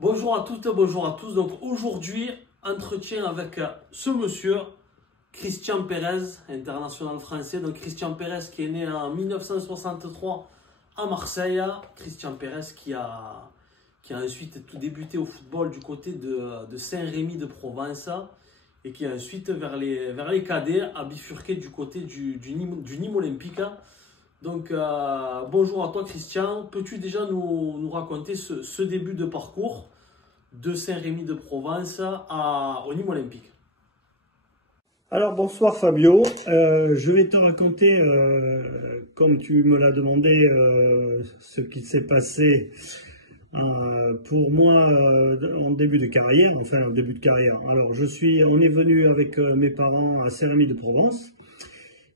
Bonjour à toutes, bonjour à tous. Donc aujourd'hui, entretien avec ce monsieur, Christian Pérez, international français. Donc Christian Pérez qui est né en 1963 à Marseille. Christian Pérez qui a ensuite tout débuté au football du côté de Saint-Rémy de Provence et qui a ensuite vers les cadets a bifurqué du côté du Nîmes Olympique. Donc, bonjour à toi Christian, peux-tu déjà nous raconter ce début de parcours de Saint-Rémy de Provence au Nîmes Olympique? Alors bonsoir Fabio, je vais te raconter, comme tu me l'as demandé, ce qui s'est passé pour moi en début de carrière, enfin en début de carrière. Alors on est venu avec mes parents à Saint-Rémy de Provence.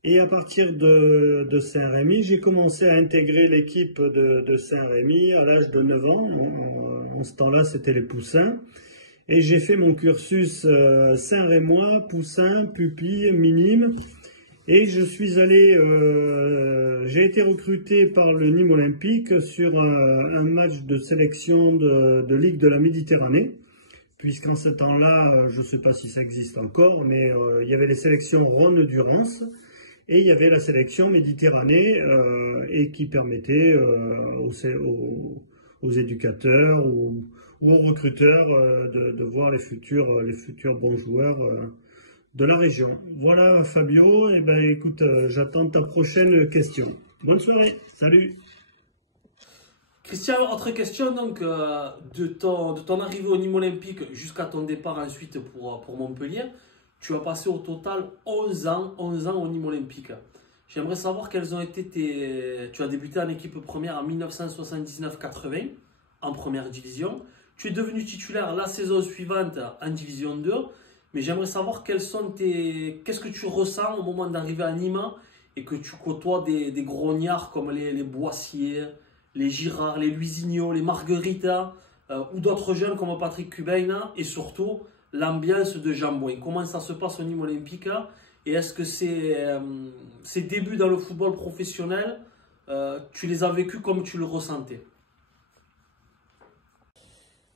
Et à partir de Saint-Rémy, j'ai commencé à intégrer l'équipe de Saint-Rémy à l'âge de 9 ans. En ce temps-là, c'était les Poussins. Et j'ai fait mon cursus Saint-Rémois, Poussin, Pupille, Minime. Et j'ai été recruté par le Nîmes Olympique sur un match de sélection de Ligue de la Méditerranée. Puisqu'en ce temps-là, je ne sais pas si ça existe encore, mais il y avait les sélections Rhône-Durance. Et il y avait la sélection Méditerranée et qui permettait aux éducateurs ou aux recruteurs de voir les futurs bons joueurs de la région. Voilà Fabio, et ben écoute, j'attends ta prochaine question. Bonne soirée, salut. Christian, autre question donc de ton arrivée au Nîmes Olympique jusqu'à ton départ ensuite pour Montpellier. Tu as passé au total 11 ans au Nîmes Olympique. J'aimerais savoir quels ont été Tu as débuté en équipe première en 1979-80 en première division. Tu es devenu titulaire la saison suivante en division 2. Mais j'aimerais savoir qu'est-ce que tu ressens au moment d'arriver à Nîmes et que tu côtoies des grognards comme les Boissier, les Girard, les Luisigno, les Marguerita ou d'autres jeunes comme Patrick Cubain et surtout l'ambiance de Jean Bouin. Comment ça se passe au Nîmes Olympique et est-ce que ces débuts dans le football professionnel, tu les as vécus comme tu le ressentais?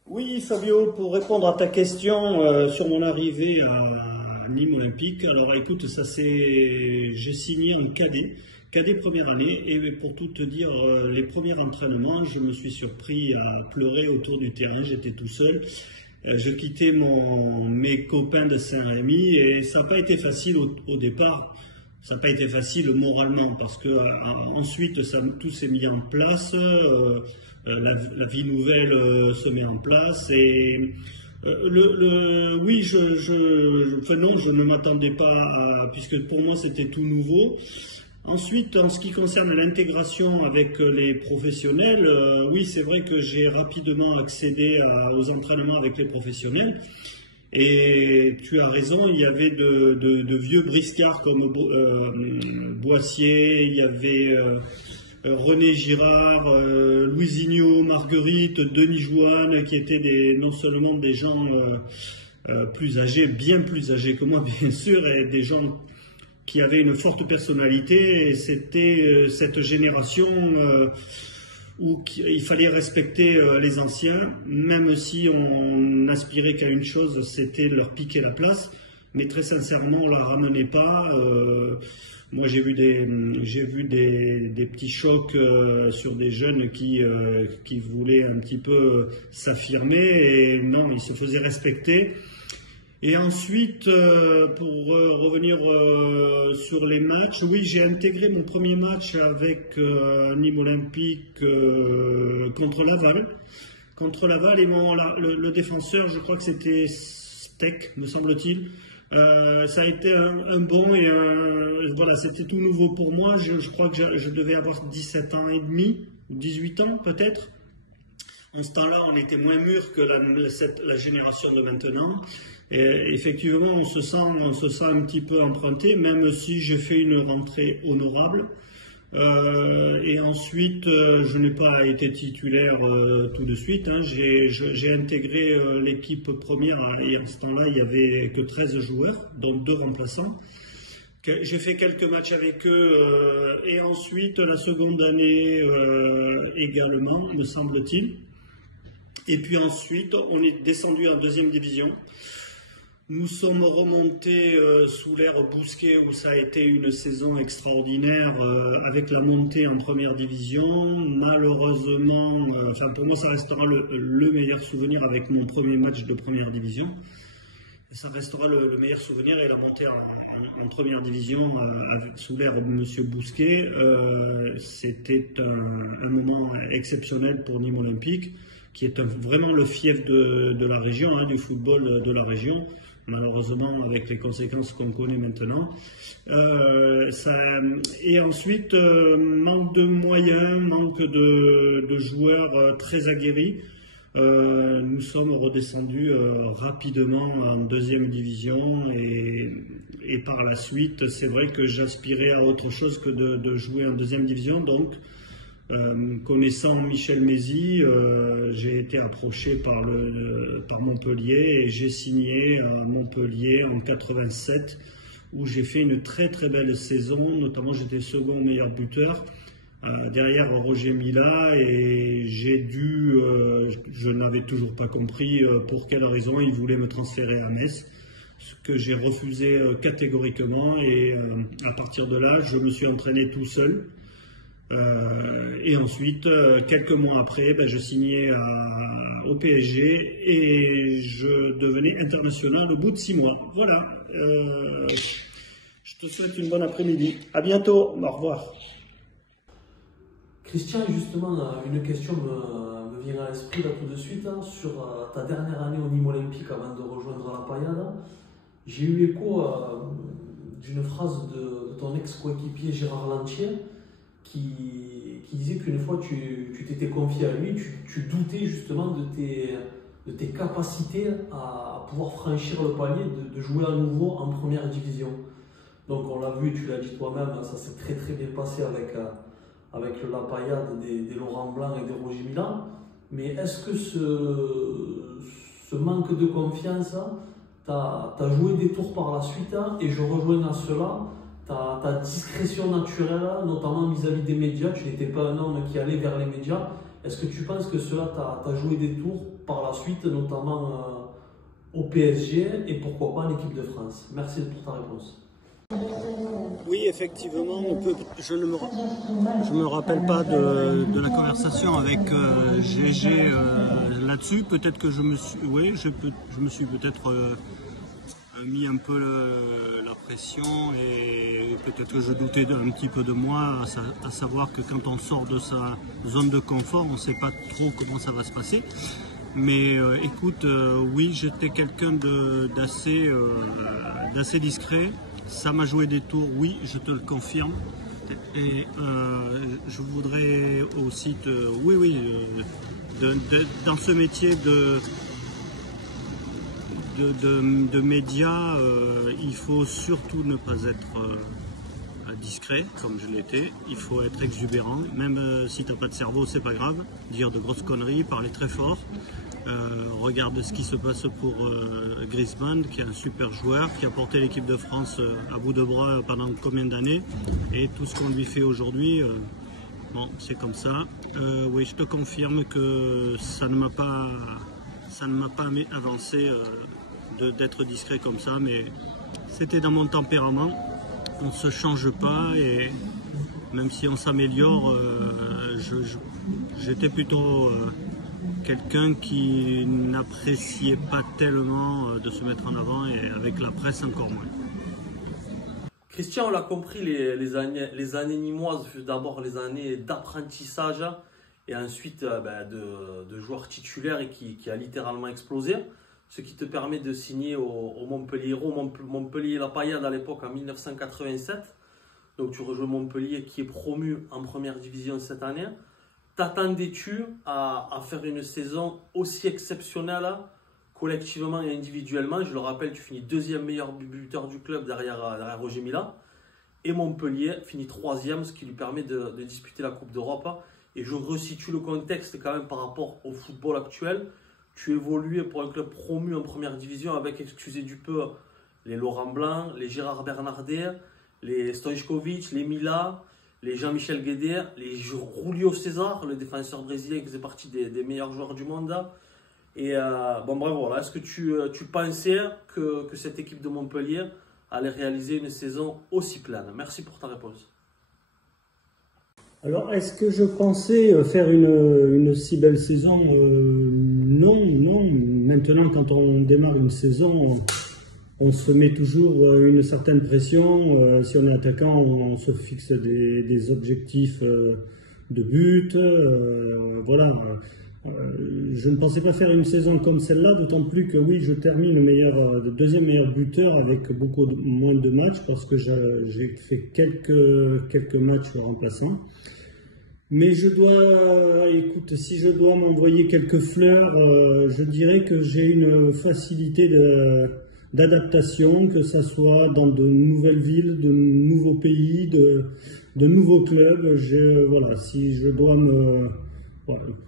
Oui Fabio, pour répondre à ta question sur mon arrivée à Nîmes Olympique, alors écoute, j'ai signé en cadet première année, et pour tout te dire, les premiers entraînements, je me suis surpris à pleurer autour du terrain, j'étais tout seul. Je quittais mes copains de Saint-Rémy et ça n'a pas été facile au départ. Ça n'a pas été facile moralement parce que ensuite tout s'est mis en place, la vie nouvelle se met en place et oui, enfin non, je ne m'attendais pas puisque pour moi c'était tout nouveau. Ensuite, en ce qui concerne l'intégration avec les professionnels, oui, c'est vrai que j'ai rapidement accédé aux entraînements avec les professionnels. Et tu as raison, il y avait de vieux briscards comme Boissier, il y avait René Girard, Louisigno, Marguerite, Denis Jouanne, qui étaient non seulement des gens plus âgés, bien plus âgés que moi, bien sûr, et des gens qui avait une forte personnalité, et c'était cette génération où il fallait respecter les anciens, même si on n'aspirait qu'à une chose, c'était leur piquer la place, mais très sincèrement on ne la ramenait pas. Moi j'ai vu des petits chocs sur des jeunes qui voulaient un petit peu s'affirmer, et non, ils se faisaient respecter. Et ensuite, pour revenir sur les matchs, oui, j'ai intégré mon premier match avec Nîmes Olympique contre Laval. Contre Laval, et le défenseur, je crois que c'était Steck, me semble-t-il. Ça a été un bon et voilà, c'était tout nouveau pour moi. Je crois que je devais avoir 17 ans et demi, 18 ans peut-être. En ce temps-là, on était moins mûrs que la génération de maintenant. Et effectivement, on se sent un petit peu emprunté, même si j'ai fait une rentrée honorable. Et ensuite, je n'ai pas été titulaire tout de suite. Hein. J'ai intégré l'équipe première et en ce temps-là, il n'y avait que 13 joueurs, dont 2 remplaçants. J'ai fait quelques matchs avec eux et ensuite la seconde année également, me semble-t-il. Et puis ensuite, on est descendu en deuxième division. Nous sommes remontés sous l'ère Bousquet où ça a été une saison extraordinaire avec la montée en première division. Malheureusement, pour moi ça restera le meilleur souvenir avec mon premier match de première division. Ça restera le meilleur souvenir et la montée en première division sous l'ère de M. Bousquet. C'était un moment exceptionnel pour Nîmes Olympique, qui est vraiment le fief de la région, du football de la région. Malheureusement, avec les conséquences qu'on connaît maintenant. Et ensuite, manque de moyens, manque de joueurs très aguerris. Nous sommes redescendus rapidement en deuxième division et par la suite, c'est vrai que j'aspirais à autre chose que de jouer en deuxième division. Donc, connaissant Michel Mézy, j'ai été approché par Montpellier et j'ai signé à Montpellier en 87 où j'ai fait une très très belle saison, notamment j'étais second meilleur buteur derrière Roger Mila et je n'avais toujours pas compris pour quelle raison il voulait me transférer à Metz, ce que j'ai refusé catégoriquement et à partir de là je me suis entraîné tout seul. Et ensuite, quelques mois après, je signais au PSG et je devenais international au bout de 6 mois. Voilà. Je te souhaite une bonne après-midi. À bientôt. Au revoir. Christian, justement, une question me vient à l'esprit là tout de suite sur ta dernière année au Nîmes Olympique avant de rejoindre la Paillade. J'ai eu écho d'une phrase de ton ex-coéquipier Gérard Lantier qui disait qu'une fois tu t'étais confié à lui, tu doutais justement de tes capacités à pouvoir franchir le palier, de jouer à nouveau en première division. Donc on l'a vu, tu l'as dit toi-même, ça s'est très très bien passé avec la Paillade des Laurent Blanc et des Roger Mila. Mais est-ce que ce manque de confiance t'as joué des tours par la suite et je rejoins à cela ta discrétion naturelle, notamment vis-à-vis des médias, tu n'étais pas un homme qui allait vers les médias. Est-ce que tu penses que cela t'a joué des tours par la suite, notamment au PSG et pourquoi pas en équipe de France? Merci pour ta réponse. Oui, effectivement, je ne me rappelle pas de la conversation avec GG là-dessus. Peut-être que je me suis peut-être mis un peu la pression et peut-être que je doutais un petit peu de moi, à savoir que quand on sort de sa zone de confort, on ne sait pas trop comment ça va se passer. Mais écoute, oui, j'étais quelqu'un d'assez discret. Ça m'a joué des tours, oui, je te le confirme. Et je voudrais aussi dans ce métier de médias, il faut surtout ne pas être discret, comme je l'étais. Il faut être exubérant, même si tu n'as pas de cerveau, c'est pas grave. Dire de grosses conneries, parler très fort. Regarde ce qui se passe pour Griezmann, qui est un super joueur, qui a porté l'équipe de France à bout de bras pendant combien d'années, et tout ce qu'on lui fait aujourd'hui, bon, c'est comme ça. Oui, je te confirme que ça ne m'a pas avancé d'être discret comme ça, mais c'était dans mon tempérament. On ne se change pas et même si on s'améliore, j'étais plutôt quelqu'un qui n'appréciait pas tellement de se mettre en avant et avec la presse encore moins. Christian, on l'a compris, les années nîmoises, d'abord les années d'apprentissage et ensuite de joueur titulaire et qui a littéralement explosé. Ce qui te permet de signer au Montpellier La Paillade à l'époque en 1987. Donc tu rejoins Montpellier qui est promu en première division cette année. T'attendais-tu à faire une saison aussi exceptionnelle collectivement et individuellement? Je le rappelle, tu finis deuxième meilleur buteur du club derrière Roger Mila. Et Montpellier finit troisième, ce qui lui permet de disputer la Coupe d'Europe. Et je resitue le contexte quand même par rapport au football actuel. Tu évoluais pour un club promu en première division avec, excusez du peu, les Laurent Blanc, les Gérard Bernardet, les Stojkovic, les Mila, les Jean-Michel Guédet, les Julio César, le défenseur brésilien qui faisait partie des meilleurs joueurs du monde, Et bon, bref, voilà. Est-ce que tu pensais que cette équipe de Montpellier allait réaliser une saison aussi pleine? Merci pour ta réponse. Alors, est-ce que je pensais faire une si belle saison? Non, non. Maintenant, quand on démarre une saison, on se met toujours une certaine pression. Si on est attaquant, on se fixe des objectifs de but. Voilà. Je ne pensais pas faire une saison comme celle-là, d'autant plus que oui, je termine le deuxième meilleur buteur avec beaucoup moins de matchs parce que j'ai fait quelques matchs remplaçants. Mais écoute, si je dois m'envoyer quelques fleurs, je dirais que j'ai une facilité d'adaptation, que ce soit dans de nouvelles villes, de nouveaux pays, de nouveaux clubs. Voilà, si je dois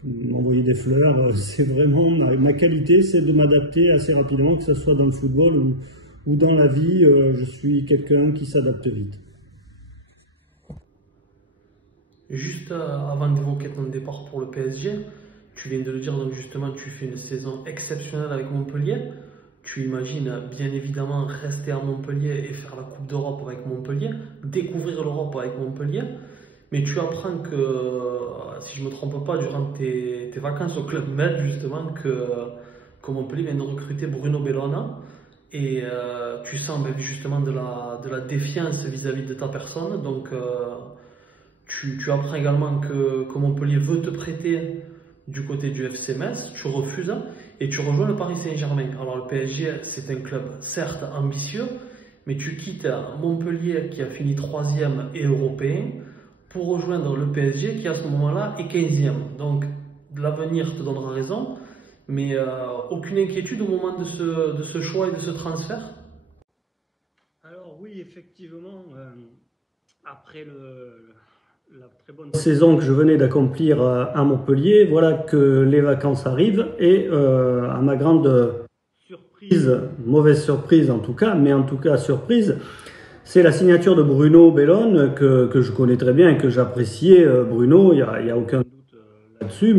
m'envoyer des fleurs, c'est vraiment ma qualité, c'est de m'adapter assez rapidement, que ce soit dans le football ou dans la vie. Je suis quelqu'un qui s'adapte vite. Juste avant d'évoquer ton départ pour le PSG, tu viens de le dire, donc justement tu fais une saison exceptionnelle avec Montpellier. Tu imagines bien évidemment rester à Montpellier et faire la Coupe d'Europe avec Montpellier, découvrir l'Europe avec Montpellier. Mais tu apprends que, si je ne me trompe pas, durant tes vacances au Club Med, justement, que Montpellier vient de recruter Bruno Bellona. Et tu sens justement de la défiance vis-à-vis de ta personne. Donc tu apprends également que Montpellier veut te prêter du côté du FC Metz. Tu refuses et tu rejoins le Paris Saint-Germain. Alors le PSG, c'est un club certes ambitieux, mais tu quittes Montpellier qui a fini 3e et européen pour rejoindre le PSG qui à ce moment-là est 15e. Donc l'avenir te donnera raison, mais aucune inquiétude au moment de ce choix et de ce transfert? Alors oui, effectivement, après la très bonne saison que je venais d'accomplir à Montpellier, voilà que les vacances arrivent et à ma grande surprise, mauvaise surprise en tout cas, mais en tout cas surprise, c'est la signature de Bruno Bellone que je connais très bien et que j'appréciais. Bruno, il n'y a aucun doute là-dessus,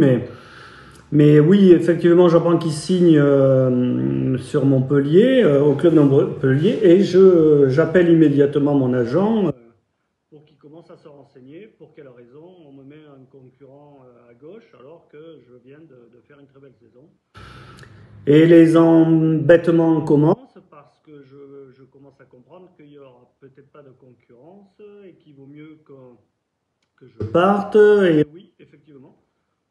mais oui, effectivement, j'apprends qu'il signe sur Montpellier, au club de Montpellier, et j'appelle immédiatement mon agent pour qu'il commence à se renseigner. Pour quelle raison on me met un concurrent à gauche alors que je viens de faire une très belle saison. Et les embêtements commencent parce que je commence à comprendre qu'il n'y aura peut-être pas de concurrence et qu'il vaut mieux que je parte. Et oui, effectivement,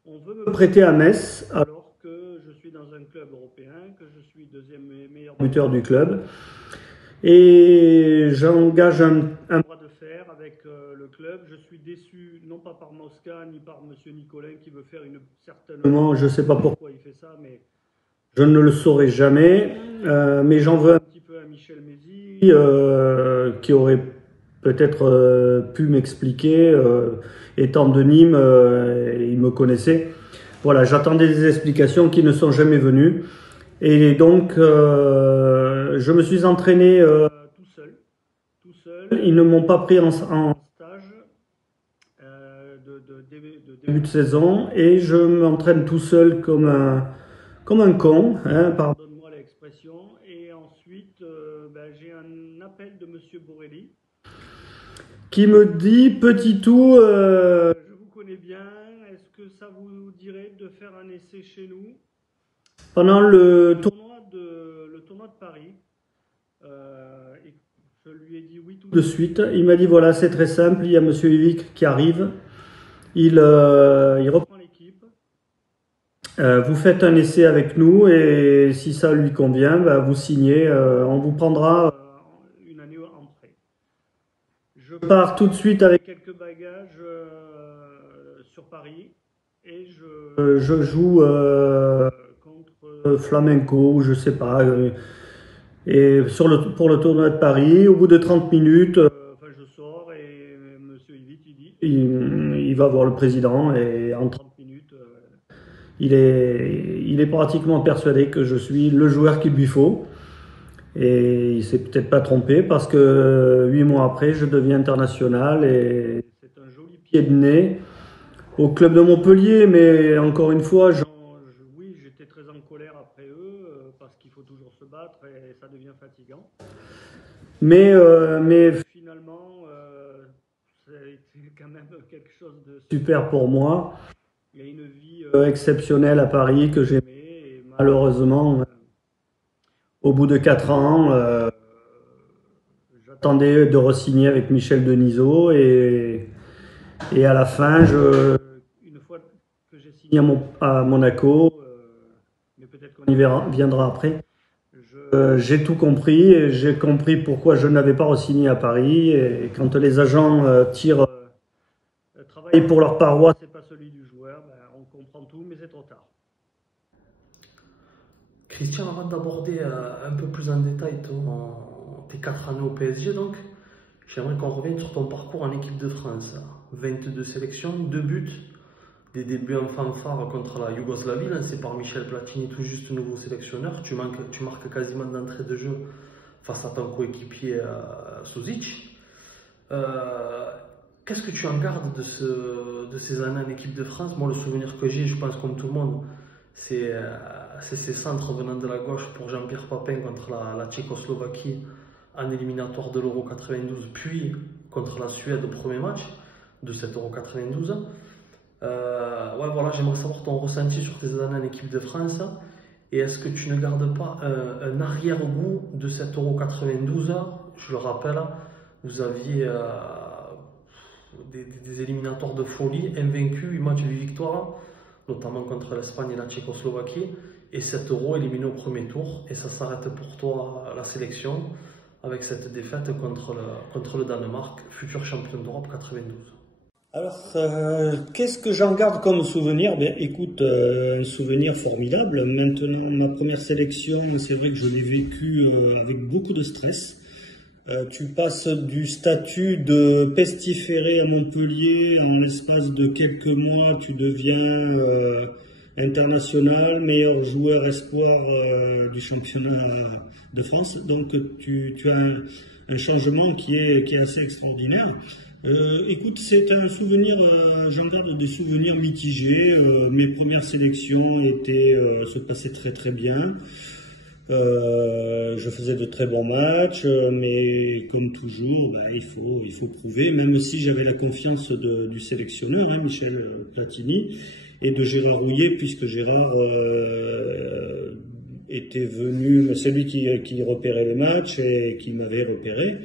on veut me prêter à Metz alors que je suis dans un club européen, que je suis deuxième meilleur buteur du club. Et j'engage un bras de fer avec le club. Je suis déçu, non pas par Mosca, ni par M. Nicolin qui veut faire une certaine... Je ne sais pas pourquoi il fait ça, mais je ne le saurai jamais. Mais j'en veux un petit peu à Michel Mézy, qui aurait peut-être pu m'expliquer. Étant de Nîmes, il me connaissait. Voilà, j'attendais des explications qui ne sont jamais venues. Et donc, je me suis entraîné tout seul. Ils ne m'ont pas pris en stage de début de saison et je m'entraîne tout seul comme un con, hein, pardonne-moi l'expression. Et ensuite, j'ai un appel de M. Borelli qui me dit, petit tout, je vous connais bien, est-ce que ça vous dirait de faire un essai chez nous pendant le tournoi de Paris? Et je lui ai dit oui tout de suite. Il m'a dit voilà, c'est très simple, il y a M. Yvick qui arrive, il reprend l'équipe, vous faites un essai avec nous et si ça lui convient, vous signez, on vous prendra une année en prêt. Je pars tout de suite avec quelques bagages sur Paris et je joue contre Flamenco ou je sais pas. Et pour le tournoi de Paris, au bout de 30 minutes, je sors et M. Yvick il va voir le président et en 30 minutes, il est pratiquement persuadé que je suis le joueur qu'il lui faut. Et il s'est peut-être pas trompé parce que 8 mois après, je deviens international et c'est un joli pied de nez au club de Montpellier. Mais encore une fois, oui, j'étais très en colère faut toujours se battre et ça devient fatigant. Mais finalement, c'est quand même quelque chose de super pour moi. Il y a une vie exceptionnelle à Paris que j'aimais et malheureusement, au bout de 4 ans, j'attendais de re-signer avec Michel Denisot et à la fin, une fois que j'ai signé à Monaco, mais peut-être qu'on y viendra après, j'ai tout compris et j'ai compris pourquoi je n'avais pas re-signé à Paris. Et quand les agents travaillent pour leur paroisse et pas celui du joueur, ben, on comprend tout, mais c'est trop tard. Christian, avant d'aborder un peu plus en détail tes 4 années au PSG, donc, j'aimerais qu'on revienne sur ton parcours en équipe de France. 22 sélections, 2 buts, des débuts en fanfare contre la Yougoslavie, lancé par Michel Platini, tout juste nouveau sélectionneur. Tu marques quasiment d'entrée de jeu face à ton coéquipier Suzic. Qu'est-ce que tu en gardes de ces années en équipe de France? Moi, le souvenir que j'ai, je pense comme tout le monde, c'est ces centres venant de la gauche pour Jean-Pierre Papin contre la Tchécoslovaquie en éliminatoire de l'Euro 92, puis contre la Suède au premier match de cet Euro 92. Ouais, voilà, j'aimerais savoir ton ressenti sur tes années en équipe de France. Et est-ce que tu ne gardes pas un arrière-goût de cet Euro 92? Je le rappelle, vous aviez des éliminatoires de folie, invaincus, 8 matchs de victoire, notamment contre l'Espagne et la Tchécoslovaquie. Et cet Euro éliminé au premier tour. Et ça s'arrête pour toi la sélection avec cette défaite contre le Danemark, futur champion d'Europe 92. Alors, qu'est-ce que j'en garde comme souvenir? Bien, écoute, un souvenir formidable. Maintenant, ma première sélection, c'est vrai que je l'ai vécue avec beaucoup de stress. Tu passes du statut de pestiféré à Montpellier, en l'espace de quelques mois, tu deviens international, meilleur joueur espoir du championnat de France. Donc, tu as un changement qui est assez extraordinaire. Écoute, c'est un souvenir, j'en garde des souvenirs mitigés. Mes premières sélections se passaient très très bien. Je faisais de très bons matchs, mais comme toujours, bah, il faut prouver, même si j'avais la confiance du sélectionneur, hein, Michel Platini, et de Gérard Rouillet, puisque Gérard était venu, c'est lui qui repérait les matchs et qui m'avait repéré.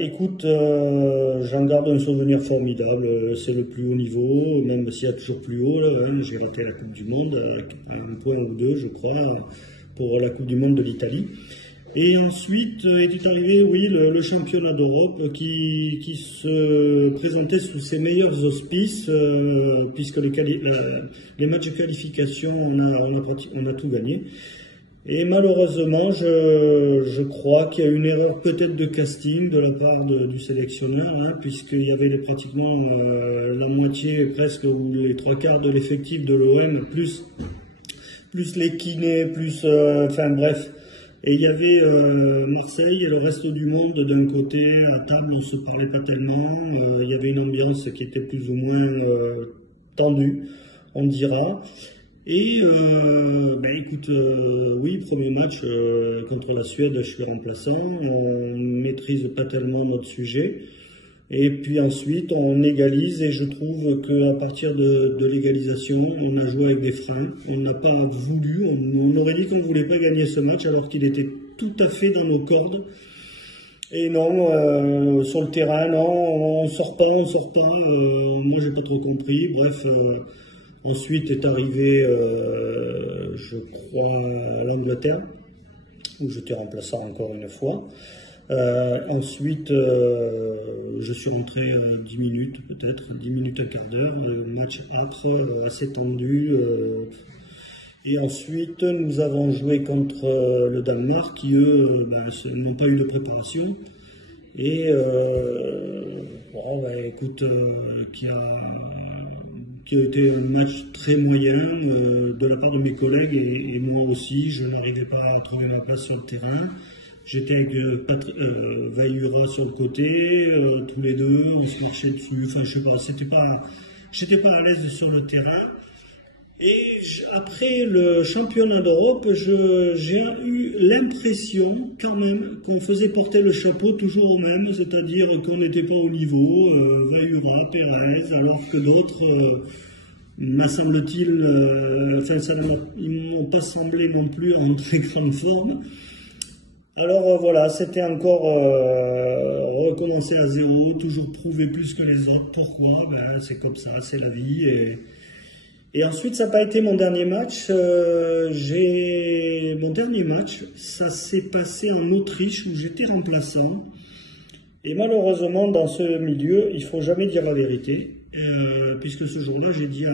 Écoute, j'en garde un souvenir formidable, c'est le plus haut niveau, même s'il y a toujours plus haut, là, hein, j'ai raté la Coupe du Monde, à un point ou deux, je crois, pour la Coupe du Monde de l'Italie. Et ensuite était arrivé, oui, le championnat d'Europe qui se présentait sous ses meilleurs auspices, puisque les matchs de qualification, on a tout gagné. Et malheureusement, je crois qu'il y a une erreur peut-être de casting de la part du sélectionneur, hein, puisqu'il y avait pratiquement la moitié presque ou les 3/4 de l'effectif de l'OM, plus les kinés, enfin bref. Et il y avait Marseille et le reste du monde d'un côté, à table on ne se parlait pas tellement, il y avait une ambiance qui était plus ou moins tendue, on dira. Et écoute, oui, premier match contre la Suède, je suis remplaçant, on ne maîtrise pas tellement notre sujet. Et puis ensuite, on égalise et je trouve qu'à partir de l'égalisation, on a joué avec des freins. On n'a pas voulu, on aurait dit qu'on ne voulait pas gagner ce match alors qu'il était tout à fait dans nos cordes. Et non, sur le terrain, non, on sort pas. Moi, j'ai pas trop compris. Bref, ensuite est arrivé, je crois, l'Angleterre, où j'étais remplaçant encore une fois. Ensuite, je suis rentré 10 minutes, peut-être, 10 minutes, un quart d'heure, match âpre, assez tendu. Et ensuite, nous avons joué contre le Danemark, qui eux n'ont pas eu de préparation. Et écoute, qui a été un match très moyen de la part de mes collègues et moi aussi. Je n'arrivais pas à trouver ma place sur le terrain. J'étais avec Vaillura sur le côté, tous les deux, on se marchait dessus, enfin je sais pas, j'étais pas à l'aise sur le terrain. Et après le championnat d'Europe, j'ai eu l'impression quand même qu'on faisait porter le chapeau toujours au même, c'est-à-dire qu'on n'était pas au niveau, Vayura, Pérez, alors que d'autres, m'a semble-t-il, ils m'ont pas semblé non plus en très grande forme. Alors voilà, c'était encore recommencer à zéro, toujours prouver plus que les autres. Pourquoi? Ben, c'est comme ça, c'est la vie. Et ensuite, ça n'a pas été mon dernier match. Mon dernier match, ça s'est passé en Autriche où j'étais remplaçant. Et malheureusement, dans ce milieu, il ne faut jamais dire la vérité. Puisque ce jour-là, j'ai dit à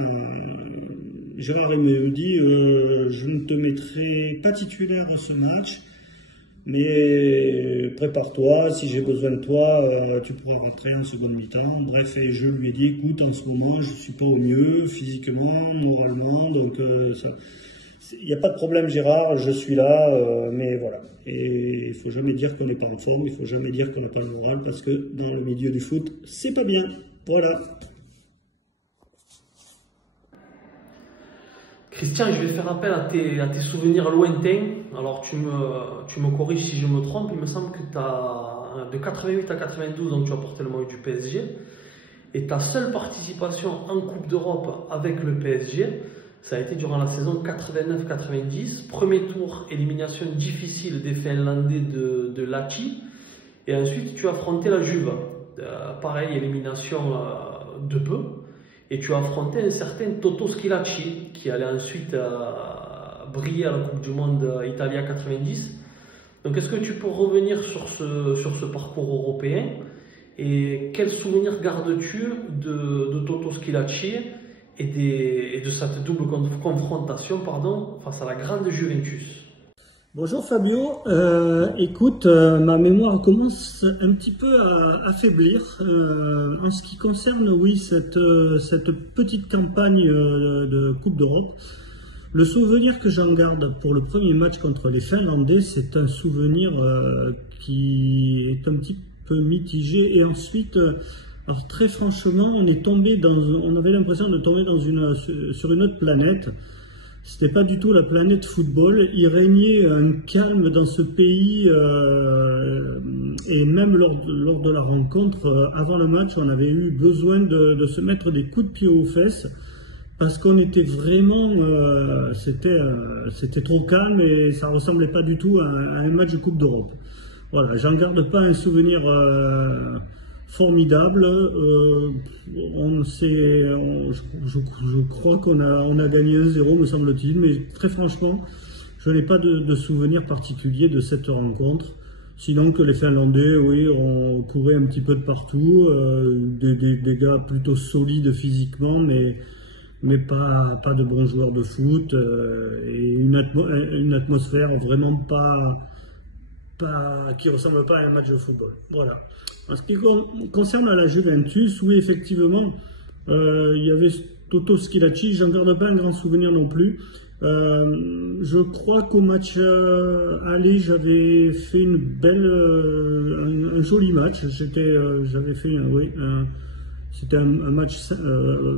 Gérard me dit je ne te mettrai pas titulaire dans ce match, mais prépare-toi, si j'ai besoin de toi, tu pourras rentrer en seconde mi-temps. Bref, et je lui ai dit, écoute, en ce moment, je ne suis pas au mieux, physiquement, moralement, donc il n'y a pas de problème Gérard, je suis là, mais voilà. Et il ne faut jamais dire qu'on n'est pas en forme, il ne faut jamais dire qu'on n'a pas le moral, parce que dans le milieu du foot, c'est pas bien. Voilà. Christian, je vais faire appel à tes souvenirs lointains. Alors tu me corriges si je me trompe, il me semble que de 88 à 92, donc tu as porté le maillot du PSG. Et ta seule participation en Coupe d'Europe avec le PSG, ça a été durant la saison 89-90. Premier tour, élimination difficile des Finlandais de Lahti. Et ensuite, tu as affronté la Juve. Pareil, élimination de peu. Et tu as affronté un certain Toto Schillaci, qui allait ensuite briller à la Coupe du Monde Italia 90. Donc est-ce que tu peux revenir sur ce parcours européen? Et quel souvenir gardes-tu de Toto Schillaci et de cette double confrontation face à la grande Juventus? Bonjour Fabio, écoute, ma mémoire commence un petit peu à affaiblir en ce qui concerne, oui, cette petite campagne de Coupe d'Europe. Le souvenir que j'en garde pour le premier match contre les Finlandais, c'est un souvenir qui est un petit peu mitigé. Et ensuite, alors très franchement, on avait l'impression de tomber sur une autre planète. C'était pas du tout la planète football. Il régnait un calme dans ce pays et même lors de la rencontre, avant le match, on avait eu besoin de se mettre des coups de pied aux fesses parce qu'on était vraiment, c'était trop calme et ça ressemblait pas du tout à un match de Coupe d'Europe. Voilà, j'en garde pas un souvenir formidable. Je crois qu'on a gagné 1-0, me semble-t-il, mais très franchement, je n'ai pas de souvenir particulier de cette rencontre. Sinon que les Finlandais, oui, ont couru un petit peu de partout, des gars plutôt solides physiquement, mais pas de bons joueurs de foot, et une atmosphère vraiment qui ne ressemble pas à un match de football. Voilà. En ce qui concerne la Juventus, oui, effectivement, il y avait Toto Schillaci, j'en garde pas un grand souvenir non plus. Je crois qu'au match aller, j'avais fait un joli match. C'était un match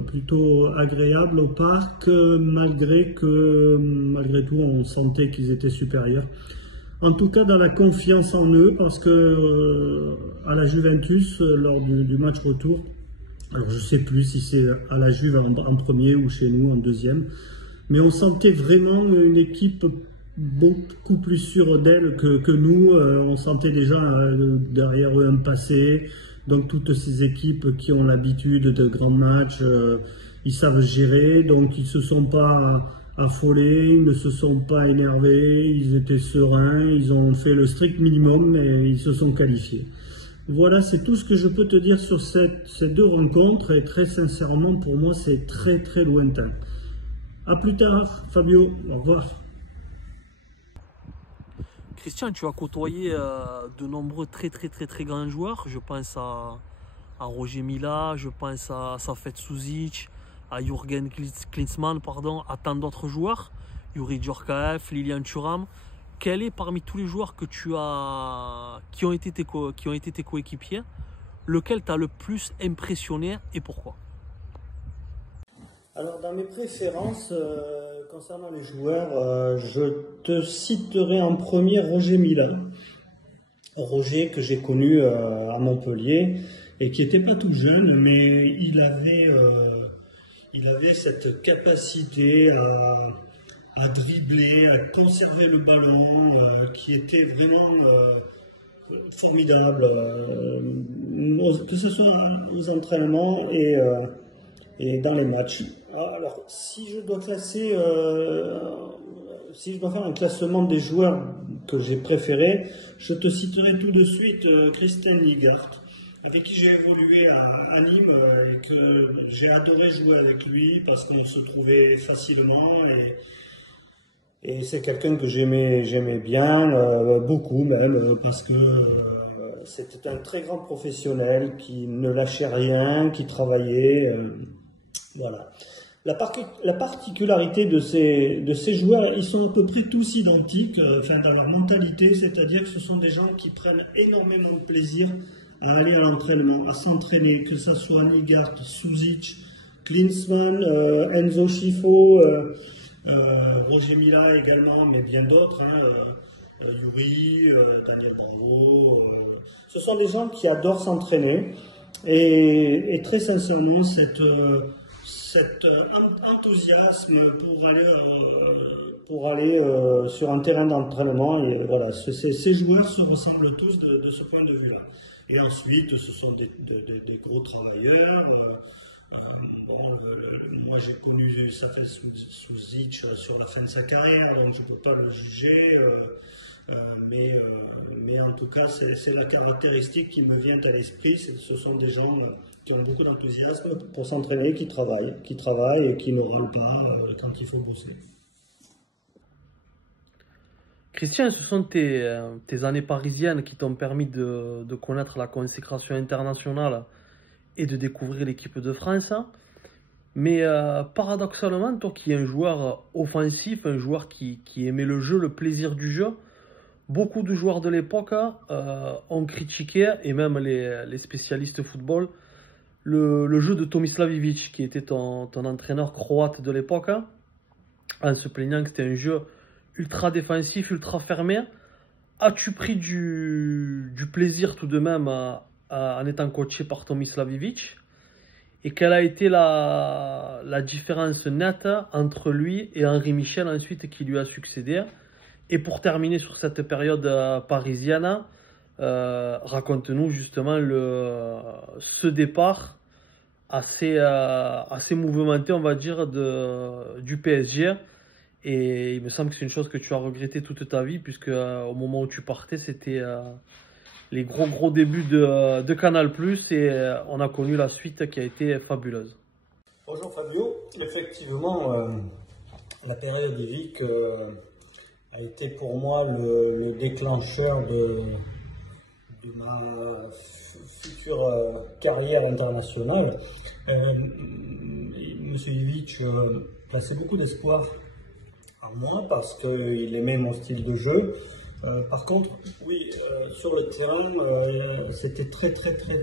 plutôt agréable au parc, malgré tout, on sentait qu'ils étaient supérieurs. En tout cas, dans la confiance en eux, parce que à la Juventus, lors du match retour, alors je ne sais plus si c'est à la Juve en premier ou chez nous en deuxième, mais on sentait vraiment une équipe beaucoup plus sûre d'elle que nous. On sentait déjà derrière eux un passé. Donc toutes ces équipes qui ont l'habitude de grands matchs, ils savent gérer, donc ils ne se sont pas affolés, ils ne se sont pas énervés, ils étaient sereins, ils ont fait le strict minimum et ils se sont qualifiés. Voilà, c'est tout ce que je peux te dire sur ces deux rencontres et très sincèrement pour moi c'est très très lointain. A plus tard Fabio, au revoir. Christian, tu as côtoyé de nombreux très grands joueurs. Je pense à Roger Mila, je pense à Safet Suzic, à Jürgen Klinsmann, à tant d'autres joueurs, Yuri Djorkaeff, Lilian Thuram. Quel est parmi tous les joueurs qui ont été tes coéquipiers, lequel t'a le plus impressionné et pourquoi? Alors, dans mes préférences concernant les joueurs, je te citerai en premier Roger Mila. Roger que j'ai connu à Montpellier et qui n'était pas tout jeune, mais il avait cette capacité à dribbler, à conserver le ballon, qui était vraiment formidable, que ce soit aux entraînements et dans les matchs. Alors, si je dois faire un classement des joueurs que j'ai préférés, je te citerai tout de suite Christian Nygaard, avec qui j'ai évolué à Nîmes et que j'ai adoré jouer avec lui parce qu'on se trouvait facilement et c'est quelqu'un que j'aimais bien, beaucoup même, parce que c'était un très grand professionnel qui ne lâchait rien, qui travaillait, voilà. La particularité de ces joueurs, ils sont à peu près tous identiques, dans leur mentalité, c'est-à-dire que ce sont des gens qui prennent énormément de plaisir à aller à l'entraînement, à s'entraîner, que ce soit Nygaard, Susic, Klinsmann, Enzo Schifo, Roger Mila également, mais bien d'autres, Yuri, Daniel Bravo. Ce sont des gens qui adorent s'entraîner et très sincèrement, cet enthousiasme pour aller sur un terrain d'entraînement. Et voilà, ces joueurs se ressemblent tous de ce point de vue-là. Et ensuite, ce sont des gros travailleurs. Moi, j'ai connu Safet Suzic sur la fin de sa carrière, donc je ne peux pas le juger. Mais en tout cas, c'est la caractéristique qui me vient à l'esprit. Ce sont des gens qui ont beaucoup d'enthousiasme pour s'entraîner, qui travaillent et qui ne râlent pas quand il faut bosser. Christian, ce sont tes années parisiennes qui t'ont permis de connaître la consécration internationale et de découvrir l'équipe de France. Mais paradoxalement, toi qui es un joueur offensif, un joueur qui aimait le jeu, le plaisir du jeu, beaucoup de joueurs de l'époque ont critiqué, et même les spécialistes football, le jeu de Tomislav Ivic, qui était ton entraîneur croate de l'époque, en se plaignant que c'était un jeu ultra défensif, ultra fermé. As-tu pris du plaisir tout de même en étant coaché par Tomislav Ivic? Et quelle a été la différence nette entre lui et Henri Michel ensuite qui lui a succédé? Et pour terminer sur cette période parisienne, raconte-nous justement ce départ assez mouvementé, on va dire, du PSG. Et il me semble que c'est une chose que tu as regretté toute ta vie, puisque au moment où tu partais, c'était les gros débuts de Canal+, et on a connu la suite qui a été fabuleuse. Bonjour Fabio, effectivement, la période Ivic a été pour moi le déclencheur de ma future carrière internationale. Monsieur Ivic plaçait beaucoup d'espoir en moi parce qu'il aimait mon style de jeu. Par contre, oui, sur le terrain, c'était très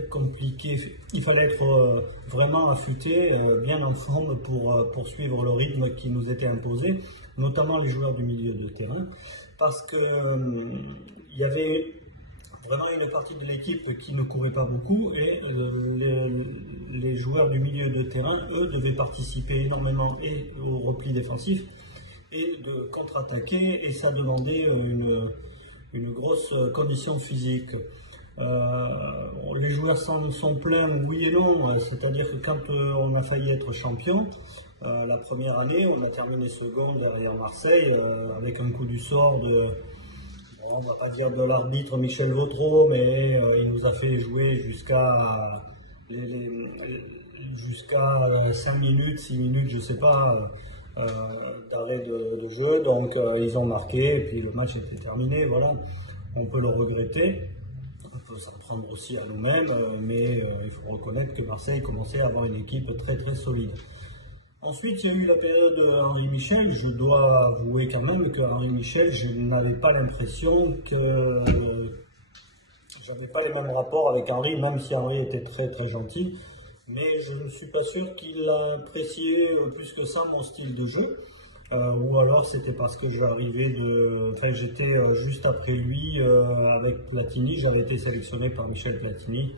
compliqué. Il fallait être vraiment affûté, bien en forme pour suivre le rythme qui nous était imposé, notamment les joueurs du milieu de terrain, parce que il y avait vraiment une partie de l'équipe qui ne courait pas beaucoup et les joueurs du milieu de terrain, eux, devaient participer énormément et au repli défensif et de contre-attaquer, et ça demandait une grosse condition physique. Les joueurs sont pleins, oui et non, c'est-à-dire que quand on a failli être champion, la première année, on a terminé second derrière Marseille avec un coup du sort on va pas dire de l'arbitre Michel Vautreau, mais il nous a fait jouer jusqu'à 5 minutes, 6 minutes, je sais pas, d'arrêt de jeu, donc ils ont marqué et puis le match était terminé. Voilà, on peut le regretter, on peut s'en prendre aussi à nous-mêmes, mais il faut reconnaître que Marseille commençait à avoir une équipe très solide. Ensuite, il y a eu la période Henri Michel. Je dois avouer quand même que Henri Michel, je n'avais pas l'impression que j'avais pas les mêmes rapports avec Henri, même si Henri était très gentil. mais je ne suis pas sûr qu'il a apprécié plus que ça mon style de jeu. Ou alors c'était parce que j'étais juste après lui avec Platini, j'avais été sélectionné par Michel Platini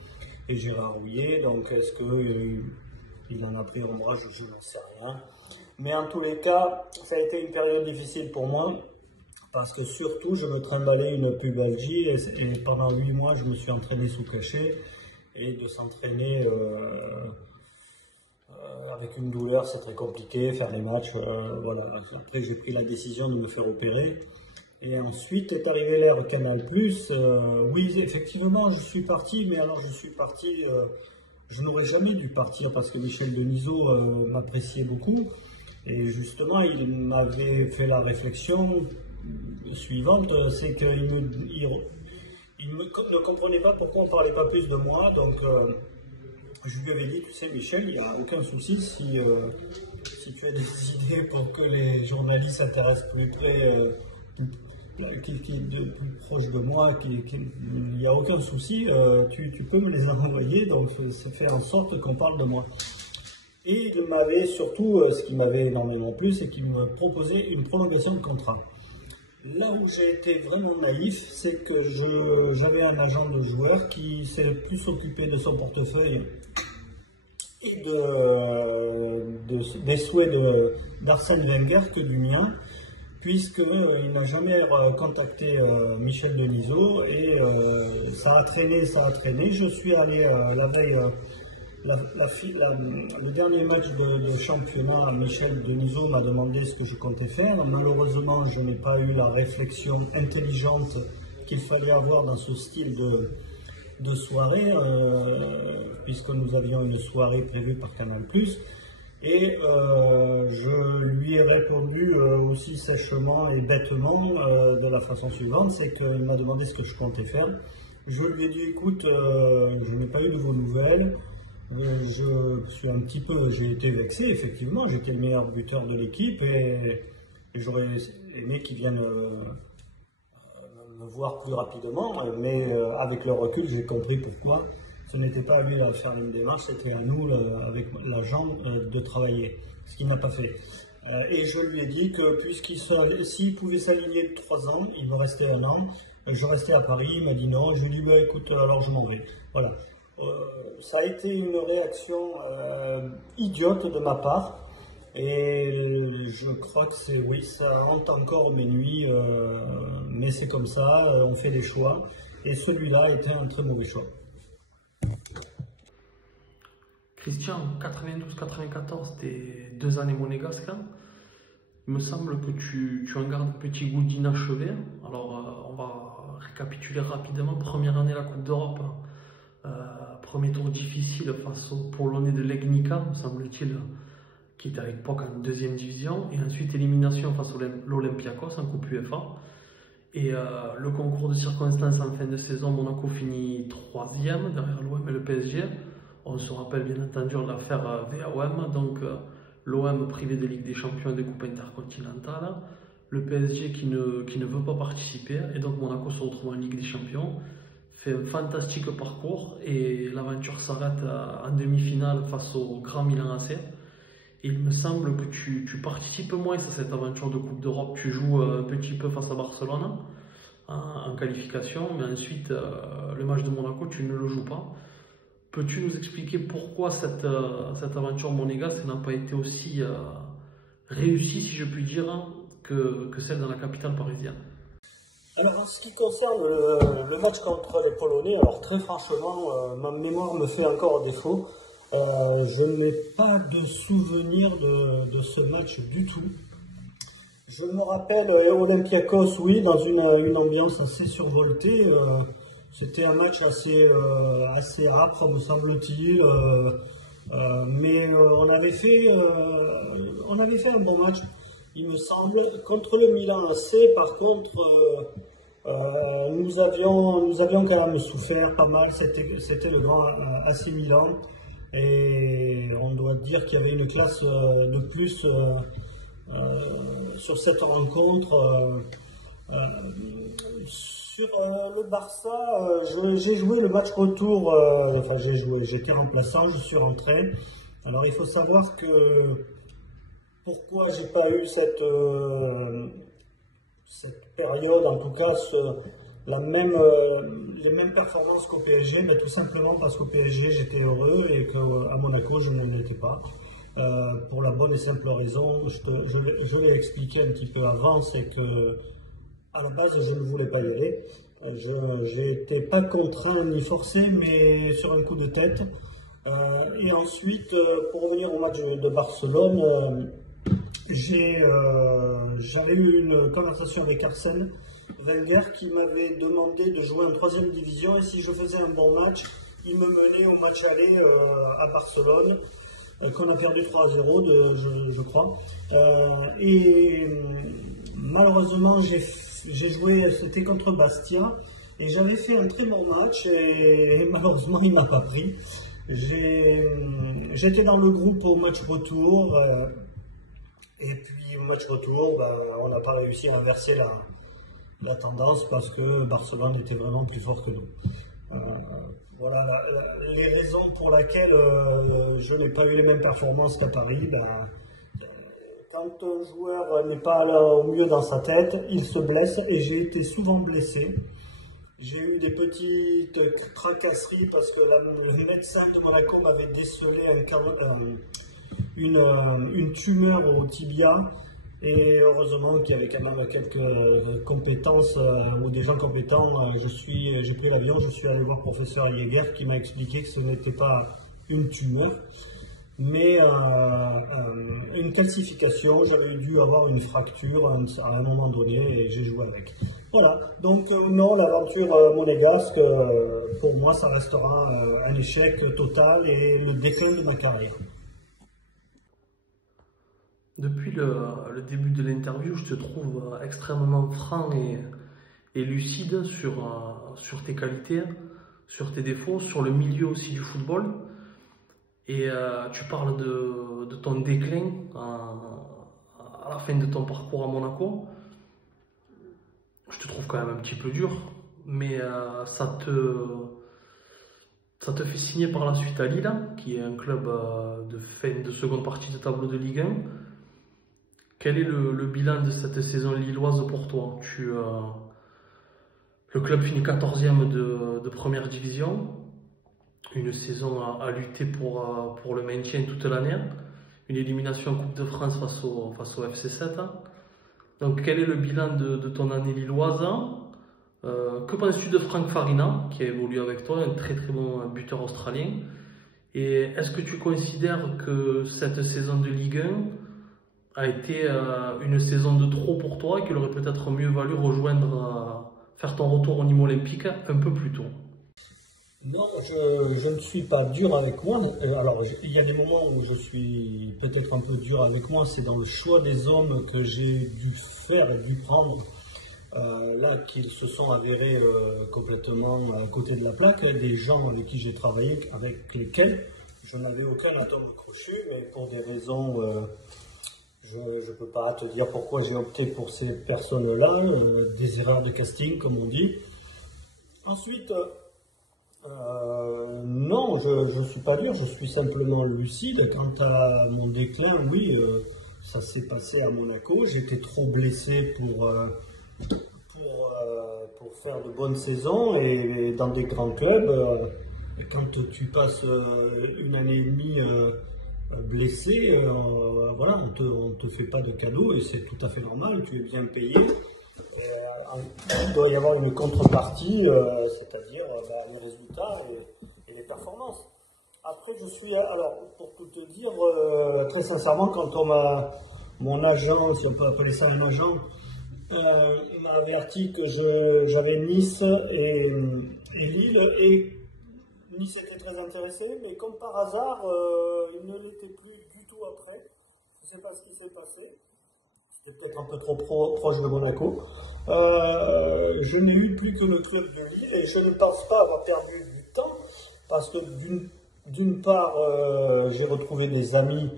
et Gérard Houllier, donc est-ce qu'il en a pris ombrage, je n'en sais rien. Mais en tous les cas, ça a été une période difficile pour moi, parce que surtout je me trimballais une pubalgie et pendant 8 mois je me suis entraîné sous cachet, et de s'entraîner avec une douleur, c'est très compliqué, faire les matchs, voilà. Après j'ai pris la décision de me faire opérer. Et ensuite est arrivé l'ère Canal+. Oui, effectivement, je suis parti, mais alors je suis parti, je n'aurais jamais dû partir parce que Michel Denisot m'appréciait beaucoup. Et justement, il m'avait fait la réflexion suivante, c'est qu'il ne comprenait pas pourquoi on ne parlait pas plus de moi. Donc, je lui avais dit, tu sais Michel, il n'y a aucun souci si tu as des idées pour que les journalistes s'intéressent plus près, plus proche de moi, il n'y a aucun souci, tu peux me les envoyer, donc c'est fait en sorte qu'on parle de moi. Et il m'avait surtout, ce qui m'avait énormément plu, c'est qu'il me proposait une prolongation de contrat. Là où j'ai été vraiment naïf, c'est que j'avais un agent de joueur qui s'est plus occupé de son portefeuille et des souhaits d'Arsène Wenger que du mien, puisqu'il n'a jamais contacté Michel Denisot, et ça a traîné. Je suis allé la veille, le dernier match de championnat, Michel Denisot m'a demandé ce que je comptais faire. Malheureusement, je n'ai pas eu la réflexion intelligente qu'il fallait avoir dans ce style de soirée, puisque nous avions une soirée prévue par Canal+. Et je lui ai répondu aussi sèchement et bêtement de la façon suivante, c'est qu'il m'a demandé ce que je comptais faire. Je lui ai dit, écoute, je n'ai pas eu de vos nouvelles, j'ai été vexé, effectivement, j'étais le meilleur buteur de l'équipe et j'aurais aimé qu'il vienne me voir plus rapidement, mais avec le recul, j'ai compris pourquoi. Ce n'était pas à lui de faire une démarche, c'était à nous, avec l'agent, de travailler, ce qu'il n'a pas fait. Et je lui ai dit que s'il pouvait s'aligner de 3 ans, il me restait 1 an, je restais à Paris, il m'a dit non, je lui ai dit bah, écoute, alors je m'en vais. Voilà. Ça a été une réaction idiote de ma part, et je crois que ça hante encore mes nuits, mais c'est comme ça, on fait des choix, et celui-là était un très mauvais choix. Christian, 92-94, tes 2 années monégasques, il me semble que tu en gardes un petit goût d'inachevé. Alors, on va récapituler rapidement. Première année, la Coupe d'Europe. Premier tour difficile face aux Polonais de Legnica, me semble-t-il, qui était à l'époque en 2e division. Et ensuite, élimination face à l'Olympiakos en Coupe UEFA. Et le concours de circonstances en fin de saison, Monaco finit 3e derrière l'OM et le PSG. On se rappelle bien entendu de l'affaire VAOM, donc l'OM privé de Ligue des Champions et de Coupe intercontinentale, le PSG qui ne veut pas participer, et donc Monaco se retrouve en Ligue des Champions, fait un fantastique parcours, et l'aventure s'arrête en demi-finale face au Grand Milan AC. Il me semble que tu participes moins à cette aventure de Coupe d'Europe, tu joues un petit peu face à Barcelone en qualification, mais ensuite le match de Monaco, tu ne le joues pas. Peux-tu nous expliquer pourquoi cette aventure monégasque n'a pas été aussi réussie, si je puis dire, que celle dans la capitale parisienne? Alors, en ce qui concerne le match contre les Polonais, alors très franchement, ma mémoire me fait encore défaut. Je n'ai pas de souvenir de ce match du tout. Je me rappelle Olympiakos, oui, dans une ambiance assez survoltée. C'était un match assez âpre, me semble-t-il, mais on avait fait un bon match, il me semble. Contre le Milan AC, par contre, nous avions quand même souffert pas mal. C'était le grand AC Milan, et on doit dire qu'il y avait une classe de plus sur cette rencontre. Sur le Barça, j'ai joué le match retour, enfin j'étais remplaçant, je suis rentré. Alors il faut savoir que pourquoi j'ai pas eu cette période, en tout cas les mêmes performances qu'au PSG, mais tout simplement parce qu'au PSG j'étais heureux et qu'à Monaco je ne l'étais pas. Pour la bonne et simple raison, je l'ai expliqué un petit peu avant, c'est que à la base je ne voulais pas y aller. Je n'étais pas contraint ni forcé, mais sur un coup de tête. Et ensuite, pour revenir au match de Barcelone, j'avais eu une conversation avec Arsène Wenger qui m'avait demandé de jouer en 3e division et si je faisais un bon match, il me menait au match aller à Barcelone, qu'on a perdu 3-0, je crois. Et malheureusement, j'ai joué, c'était contre Bastia, et j'avais fait un très bon match, et malheureusement, il ne m'a pas pris. J'étais dans le groupe au match retour, et puis au match retour, on n'a pas réussi à inverser la tendance parce que Barcelone était vraiment plus fort que nous. Voilà les raisons pour lesquelles je n'ai pas eu les mêmes performances qu'à Paris. Quand un joueur n'est pas au mieux dans sa tête, il se blesse et j'ai été souvent blessé. J'ai eu des petites tracasseries parce que le médecin de Monaco m'avait décelé une tumeur au tibia. Et heureusement qu'il y avait quand même quelques compétences ou des gens compétents. J'ai pris l'avion, je suis allé voir professeur Jäger qui m'a expliqué que ce n'était pas une tumeur, mais une calcification. J'avais dû avoir une fracture à un moment donné et j'ai joué avec. Voilà, donc non, l'aventure monégasque, pour moi, ça restera un échec total et le déclin de ma carrière. Depuis le début de l'interview, je te trouve extrêmement franc et lucide sur tes qualités, sur tes défauts, sur le milieu aussi du football. Et tu parles de ton déclin à la fin de ton parcours à Monaco. Je te trouve quand même un petit peu dur, mais ça te fait signer par la suite à Lille, qui est un club de fin de seconde partie de tableau de Ligue 1. Quel est le bilan de cette saison lilloise pour toi? Le club finit 14e de première division, une saison à lutter pour le maintien toute l'année, une élimination en Coupe de France face au FC 7. Donc quel est le bilan de ton année lilloise? Que penses-tu de Franck Farina, qui a évolué avec toi, un très très bon buteur australien? Et est-ce que tu considères que cette saison de Ligue 1 a été une saison de trop pour toi et qu'il aurait peut-être mieux valu faire ton retour au Nîmes Olympique un peu plus tôt? Non, je ne suis pas dur avec moi. Alors, il y a des moments où je suis peut-être un peu dur avec moi, c'est dans le choix des hommes que j'ai dû faire et dû prendre. Là, qu'ils se sont avérés complètement à côté de la plaque, des gens avec qui j'ai travaillé, avec lesquels je n'avais aucun atome crochu, mais pour des raisons... je ne peux pas te dire pourquoi j'ai opté pour ces personnes-là, des erreurs de casting, comme on dit. Ensuite, non, je ne suis pas dur, je suis simplement lucide. Quant à mon déclin, oui, ça s'est passé à Monaco. J'étais trop blessé pour faire de bonnes saisons et dans des grands clubs, quand tu passes une année et demie blessé, voilà, on te fait pas de cadeaux et c'est tout à fait normal, tu es bien payé. Il doit y avoir une contrepartie, c'est-à-dire les résultats et les performances. Après, alors pour tout te dire, très sincèrement, quand mon agent, si on peut appeler ça un agent, m'a averti que j'avais Nice et Lille, et Nice était très intéressé, mais comme par hasard, il ne l'était plus du tout après. Je ne sais pas ce qui s'est passé. C'était peut-être un peu trop proche de Monaco. Je n'ai eu plus que le club de Lille et je ne pense pas avoir perdu du temps parce que d'une part, j'ai retrouvé des amis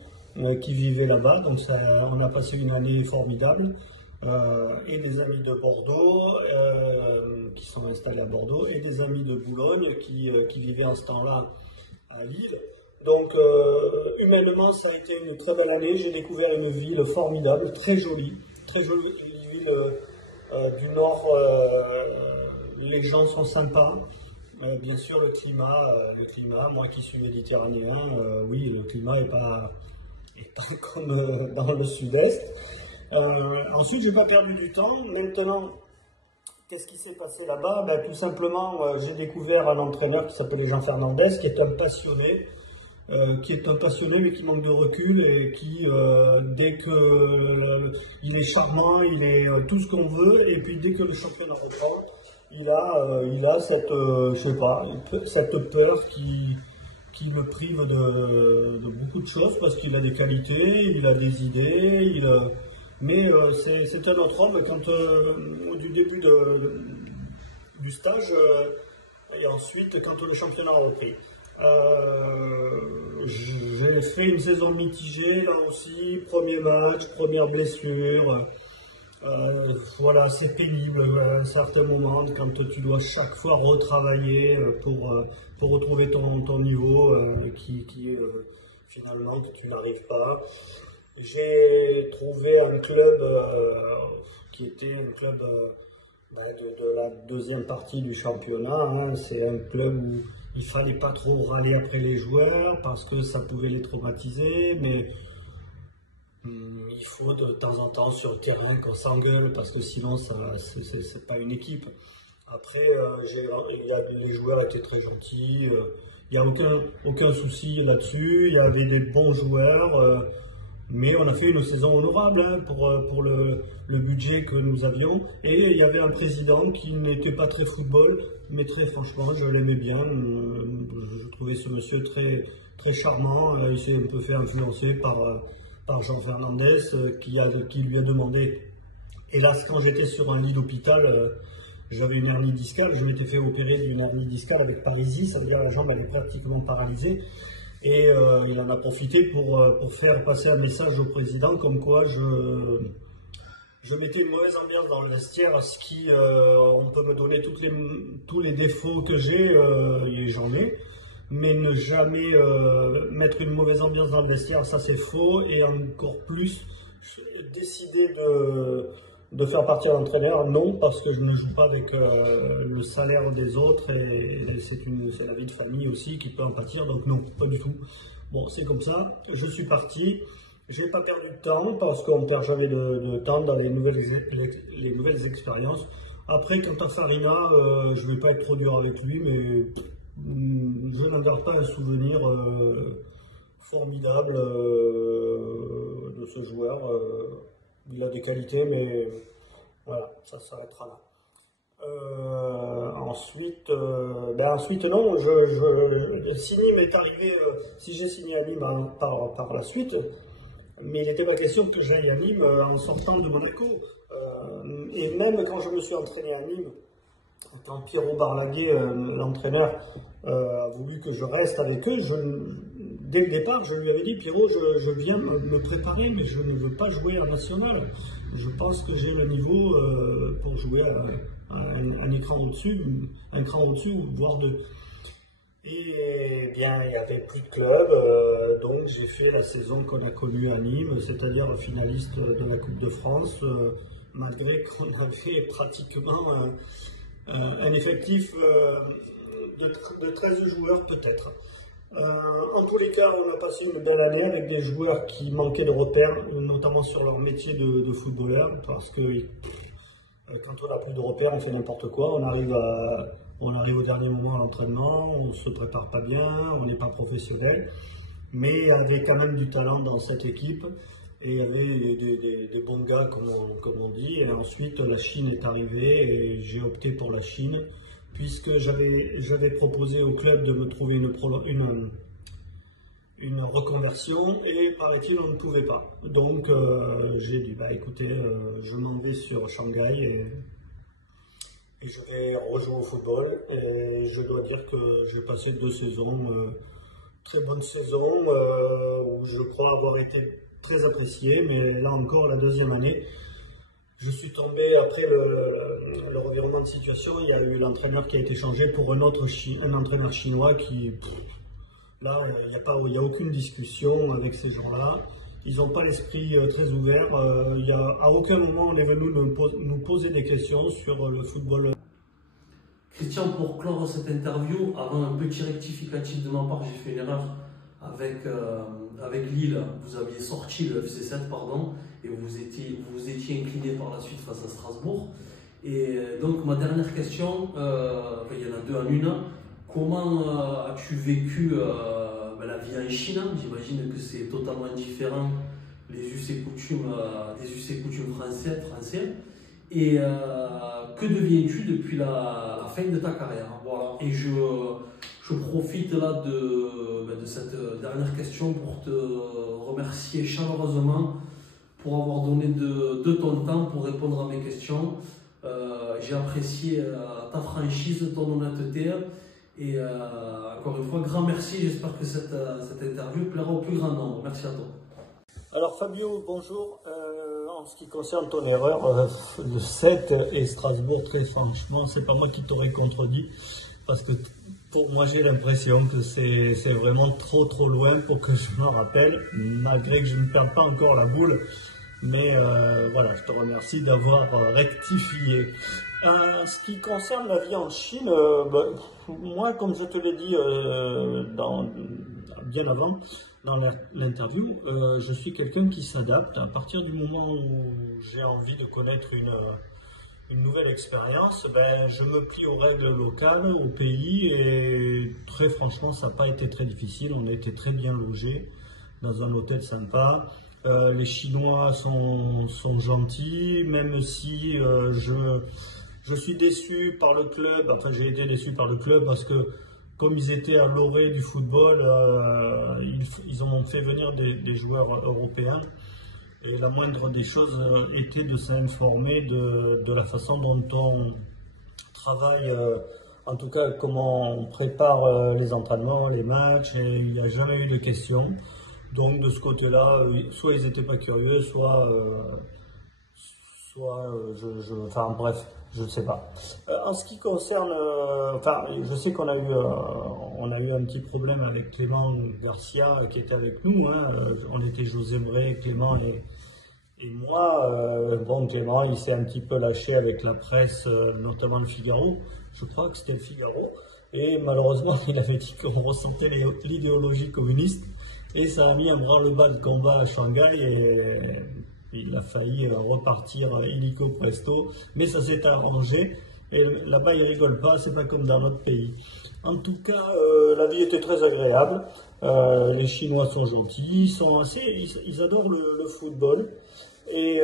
qui vivaient là-bas, donc on a passé une année formidable. et des amis de Bordeaux qui sont installés à Bordeaux et des amis de Boulogne qui vivaient en ce temps-là à Lille. Donc humainement ça a été une très belle année, j'ai découvert une ville formidable, très jolie ville du Nord, les gens sont sympas. Bien sûr, le climat, moi qui suis méditerranéen, oui, le climat n'est pas comme dans le sud-est. Ensuite, je n'ai pas perdu du temps. Maintenant, qu'est-ce qui s'est passé là-bas? Ben, tout simplement, j'ai découvert un entraîneur qui s'appelait Jean Fernandez, qui est un passionné, mais qui manque de recul et qui, dès que il est charmant, il est tout ce qu'on veut, et puis dès que le championnat reprend, il a cette, je sais pas, cette peur qui me prive de beaucoup de choses parce qu'il a des qualités, il a des idées, mais c'est un autre homme quand du début du stage et ensuite quand le championnat a repris. J'ai fait une saison mitigée là aussi, premier match, première blessure. Voilà, c'est pénible à un certain moment quand tu dois chaque fois retravailler pour retrouver ton niveau finalement que tu n'arrives pas. J'ai trouvé un club qui était un club de la deuxième partie du championnat. Hein. C'est un club où il ne fallait pas trop râler après les joueurs parce que ça pouvait les traumatiser, mais il faut de temps en temps sur le terrain qu'on s'engueule parce que sinon c'est pas une équipe. Après, les joueurs étaient très gentils, il n'y a aucun souci là-dessus, il y avait des bons joueurs, mais on a fait une saison honorable hein, pour le budget que nous avions. Et il y avait un président qui n'était pas très football, mais très franchement, je l'aimais bien. Je trouvais ce monsieur très, très charmant, il s'est un peu fait influencer par Jean Fernandez qui lui a demandé. Hélas, quand j'étais sur un lit d'hôpital, j'avais une hernie discale, je m'étais fait opérer d'une hernie discale avec parésie, ça veut dire la jambe elle est pratiquement paralysée. Et il en a profité pour faire passer un message au président comme quoi je mettais une mauvaise ambiance dans le vestiaire, ce qui, on peut me donner tous les défauts que j'ai, et j'en ai. Mais ne jamais mettre une mauvaise ambiance dans le vestiaire, ça c'est faux, et encore plus décider de faire partir l'entraîneur, non, parce que je ne joue pas avec le salaire des autres, et c'est la vie de famille aussi qui peut en pâtir, donc non, pas du tout. Bon, c'est comme ça, je suis parti, j'ai pas perdu de temps, parce qu'on ne perd jamais de temps dans les nouvelles expériences. Après, quant à Farina, je ne vais pas être trop dur avec lui, mais je n'en garde pas un souvenir formidable de ce joueur. Il a des qualités, mais voilà, ça s'arrêtera là. Ensuite, non, si Nîmes est arrivé, si j'ai signé à Nîmes par la suite, mais il n'était pas question que j'aille à Nîmes en sortant de Monaco. Et même quand je me suis entraîné à Nîmes, quand Pierrot Barlaguet, l'entraîneur, a voulu que je reste avec eux, dès le départ, je lui avais dit, Pierrot, je viens me préparer, mais je ne veux pas jouer en national. Je pense que j'ai le niveau pour jouer un cran au-dessus, voire deux. Et bien, il n'y avait plus de club, donc j'ai fait la saison qu'on a connue à Nîmes, c'est-à-dire finaliste de la Coupe de France, malgré qu'on avait pratiquement un effectif de 13 joueurs peut-être. En tous les cas, on a passé une belle année avec des joueurs qui manquaient de repères, notamment sur leur métier de footballeur, parce que quand on n'a plus de repères, on fait n'importe quoi, on arrive au dernier moment à l'entraînement, on ne se prépare pas bien, on n'est pas professionnel, mais il y avait quand même du talent dans cette équipe. Et il y avait des bons gars, comme on dit. Et ensuite, la Chine est arrivée et j'ai opté pour la Chine, puisque j'avais proposé au club de me trouver une reconversion et paraît-il, on ne pouvait pas. Donc, j'ai dit, bah écoutez, je m'en vais sur Shanghai et je vais rejouer au football. Et je dois dire que j'ai passé 2 saisons, très bonnes saisons, où je crois avoir été très apprécié, mais là encore, la deuxième année, Je suis tombé après le revirement de situation. Il y a eu l'entraîneur qui a été changé pour un entraîneur chinois qui, là, il n'y a aucune discussion avec ces gens-là. Ils n'ont pas l'esprit très ouvert. À aucun moment on est venu nous poser des questions sur le football. Christian, pour clore cette interview, avant un petit rectificatif de ma part, j'ai fait une erreur avec Lille. Vous aviez sorti le FC7, pardon, et vous vous étiez incliné par la suite face à Strasbourg. Et donc ma dernière question, il y en a deux en une. Comment as-tu vécu la vie en Chine? J'imagine que c'est totalement différent des us et coutumes français. Et que deviens-tu depuis la fin de ta carrière? Voilà. Et je profite là de cette dernière question pour te remercier chaleureusement pour avoir donné de ton temps pour répondre à mes questions. J'ai apprécié ta franchise, ton honnêteté. Et encore une fois, grand merci. J'espère que cette interview plaira au plus grand nombre. Merci à toi. Alors Fabio, bonjour. En ce qui concerne ton erreur, le 7 et Strasbourg, très franchement, c'est pas moi qui t'aurais contredit, parce que pour moi j'ai l'impression que c'est vraiment trop loin pour que je me rappelle, malgré que je ne perds pas encore la boule. Mais voilà, je te remercie d'avoir rectifié. En ce qui concerne la vie en Chine, moi, comme je te l'ai dit bien avant, dans l'interview, je suis quelqu'un qui s'adapte. À partir du moment où j'ai envie de connaître une nouvelle expérience, je me plie aux règles locales, au pays, et très franchement, ça n'a pas été très difficile. On a été très bien logés dans un hôtel sympa. Les Chinois sont gentils, même si je suis déçu par le club. Enfin, j'ai été déçu par le club parce que comme ils étaient à l'orée du football, ils ont fait venir des joueurs européens. Et la moindre des choses était de s'informer de la façon dont on travaille, en tout cas comment on prépare les entraînements, les matchs, et il n'y a jamais eu de questions. Donc de ce côté-là, soit ils n'étaient pas curieux, enfin bref, je ne sais pas. En ce qui concerne, je sais qu'on a eu un petit problème avec Clément Garcia qui était avec nous. On était José Bray, Clément et moi. Bon, Clément, il s'est un petit peu lâché avec la presse, notamment le Figaro. Je crois que c'était le Figaro. Et malheureusement, il avait dit qu'on ressentait l'idéologie communiste. Et ça a mis un branle-bas de combat à Shanghai et il a failli repartir illico presto. Mais ça s'est arrangé et là-bas ils rigolent pas, c'est pas comme dans notre pays. En tout cas, la vie était très agréable. Les Chinois sont gentils, ils adorent le football. Et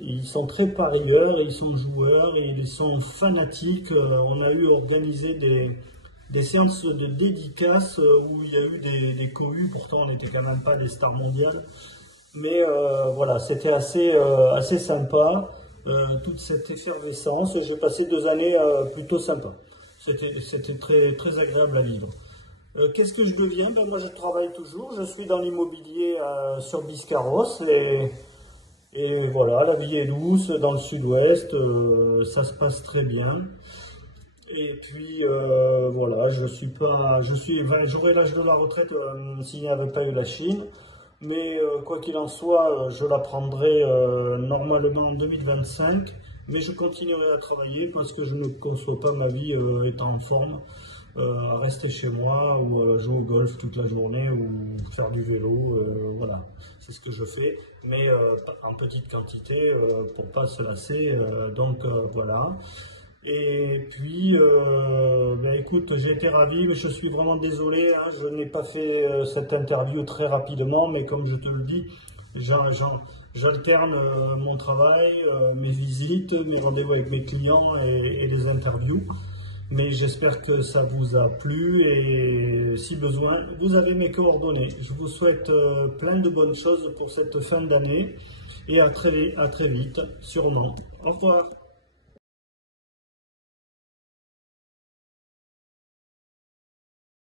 ils sont très parieurs, ils sont joueurs, ils sont fanatiques. On a eu organisé des séances de dédicaces où il y a eu des cohus, pourtant on n'était quand même pas des stars mondiales. Mais voilà, c'était assez sympa, toute cette effervescence. J'ai passé 2 années plutôt sympas. C'était très agréable à vivre. Qu'est-ce que je deviens? Moi je travaille toujours, je suis dans l'immobilier sur Biscarrosse et voilà, la vie est douce dans le sud-ouest, ça se passe très bien. Et puis voilà, j'aurais l'âge de la retraite s'il n'y avait pas eu la Chine. Mais quoi qu'il en soit, je la prendrai normalement en 2025. Mais je continuerai à travailler parce que je ne conçois pas ma vie étant en forme. Rester chez moi ou jouer au golf toute la journée ou faire du vélo, voilà, c'est ce que je fais, mais en petite quantité pour pas se lasser, donc voilà. Et puis, écoute, j'ai été ravi, mais je suis vraiment désolé, je n'ai pas fait cette interview très rapidement, mais comme je te le dis, j'alterne mon travail, mes visites, mes rendez-vous avec mes clients et les interviews. Mais j'espère que ça vous a plu et si besoin, vous avez mes coordonnées. Je vous souhaite plein de bonnes choses pour cette fin d'année et à très vite, sûrement. Au revoir.